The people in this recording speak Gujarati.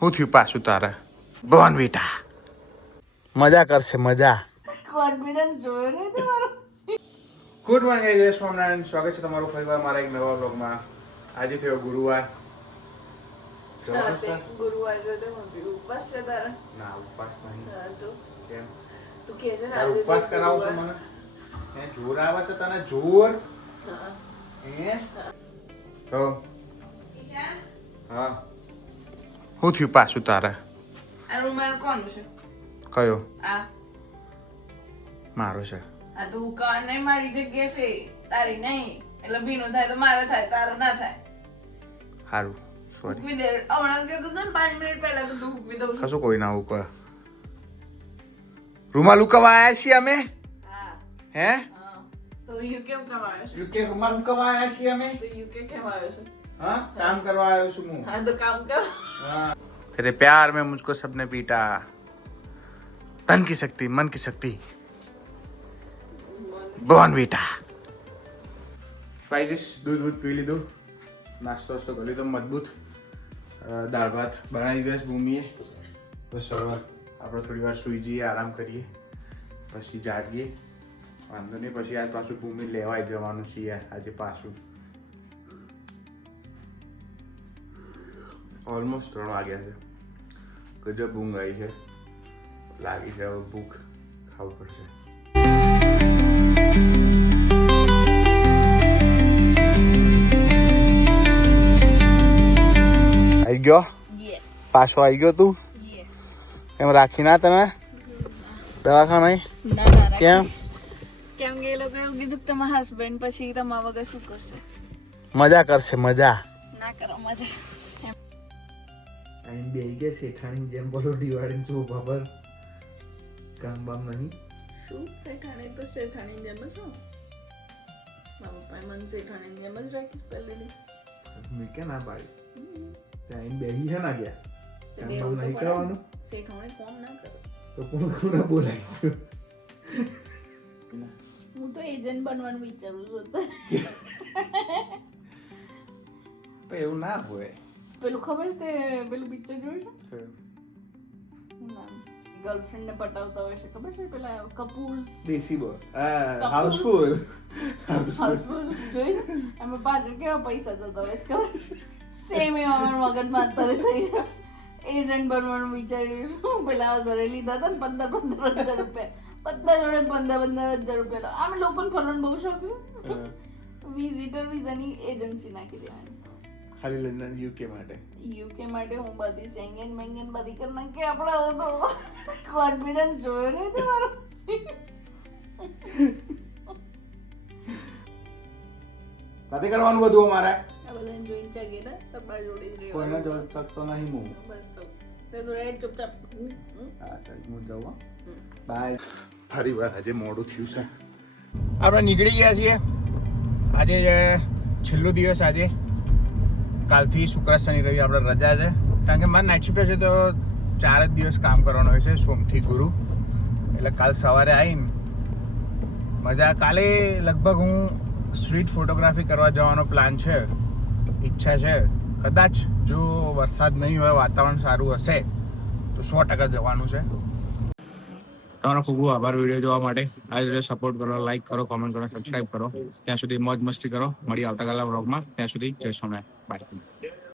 શું થયું પાછું તારે? બોન બેટા મજા કરશે મજા. કોન્ફિડન્સ જોયો ને તમારો? ગુડ મોર્નિંગ જય સ્વામિનારાયણ. સ્વાગત છે તમારું ફરીવાર મારા એક નવા બ્લોગમાં આજે થયો ગુરુવાર. ગુરુવાર જો તો મોટી ઉપવાસ છે તારા? ના ઉપવાસ નહીં. કેમ? તું કહે છે ને ઉપવાસ કરાવો છો. મને. હે જોર આવે છે તને? જોર? હા. હે? તો? હા. શું થયું પાછું તારે આ રૂમાલ કોનું છે કયો આ મારો છે આ તો હુકા નહીં મારી જગ્યા છે તારી નહીં એટલે ભીનું થાય તો મારે થાય તારો ના થાય સારું સોરી હુકવી દે હમણાં હતું ને પાંચ મિનિટ પહેલા તો તું દઉં કશું કોઈ ના કહે રૂમાલ ઉકવા આવ્યા છીએ અમે હા હે હા તો યુકે કેમ આવ્યો છે યુકે રૂમાલ ઉકવા આવ્યા છીએ અમે તો યુકે કેમ આવ્યો છે हाँ काम करवा आया हूँ मैं હા તો કામ કર हाँ। तेरे प्यार में मुझको सबने पीटा तन की शक्ति मन की शक्ति બોન બેટા સ્પાઇસીસ દૂધ દૂધ પી લીધું નાસ્તો વાસ્તો કરી લીધો મજબૂત અ, દાળ ભાત બનાવી દિવસ ભૂમીએ બસ હવે આપણે થોડી વાર સૂઈ જઈએ આરામ કરીએ પછી જાગીએ વાંધો નહીં પછી આજ પાછું ભૂમિ લેવાય જવાનું છે યાર આજે પાછું ઓલમોસ્ટ ત્રણ વાગ્યા છે. ગજબ ઊંઘ આવી છે. લાગી છે હવે ભૂખ ખાવું પડશે. આવી ગયો? પાછો આવી ગયો તું? એમ રાખી ના તમે? દવાખાને. કેમ? કેમ કે એ લોકો એવું કીધું કે તમારા હસબન્ડ પછી તમારા વગર શું કરશે? મજા કરશે મજા. ના કરો મજા. ટાઈમ બે ગયા શેઠાણી જેમ બોલો દિવાળી ચોપા પર કામ બામ નહીં. શું? શેઠાણી તો શેઠાણી જેમ જ મારા પપ્પાએ મને શેઠાણી જેમ જ રાખીશ પહેલેથી. મેં ક્યાં ના પાડી? ટાઈમ છે ના ગયા? કામ બામ નહીં કરવાનું? શેઠાણી ના કરો તો કોણ બોલાવીશું? હું તો એજન્ટ બનવાનું વિચારું છું પણ એવું ના હોય. પેલું ખબર છે પેલું પિક્ચર જોયું છે ગર્લફ્રેન્ડ ને પટાવતા હોય છે ખબર છે પેલા કપૂર્સ દેશી બોલ હાઉસફુલ હાઉસફુલ જોઈ એમાં પાછળ કેવા પૈસા જતા હોય છે ખબર સેમ એવા મારા મગજમાં અત્યારે થઈ ગયા એજન્ટ બનવાનું વિચાર્યું પેલા સરે લીધા હતા ને પંદર પંદર હજાર રૂપિયા પંદર જોડે પંદર પંદર હજાર રૂપિયા. આમ લોકોને ફરવાનો બહુ શોખ છે વિઝિટર વિઝાની એજન્સી નાખી દેવાની ખાલી લંડન યુકે માટે. યુકે માટે હું બધી સેંગેન મેંગેન બધી કરી નાખી આપણે હવે તો કોન્ફિડન્સ જોયો નહીં તમારો. નથી કરવાનું બધું અમારે. આ બધાને જોઈને ચાગી ને તમારા જોડે જ કોઈને રહેવાનું. જો તક તો નહીં હું બસ તો. તે તો રેડ ચૂપચાપ. હા ચાલ હું. જાઉં બાય ફરી વાર આજે મોડું થયું છે. આપણે નીકળી ગયા છીએ. આજે છેલ્લો દિવસ આજે. કાલથી શુક્ર, શનિ, રવિ આપણે રજા છે. કારણ કે મારે નાઇટ શિફ્ટ છે તો ચાર જ દિવસ કામ કરવાનું હોય છે, સોમથી ગુરુ. એટલે કાલ સવારે આવીને મજા, કાલે લગભગ હું સ્ટ્રીટ ફોટોગ્રાફી કરવા જવાનો પ્લાન છે. ઈચ્છા છે. કદાચ જો વરસાદ નહીં હોય, વાતાવરણ સારું હશે, તો સો ટકા જવાનું છે. તમારો ખૂબ ખૂબ આભાર વીડિયો જોવા માટે. આ રીતે સપોર્ટ કરો લાઈક કરો કોમેન્ટ કરો સબસ્ક્રાઈબ કરો. ત્યાં સુધી મોજ મસ્તી કરો. મળી આવતાકાલના વ્લોગમાં ત્યાં સુધી જય સોમનાથ બાય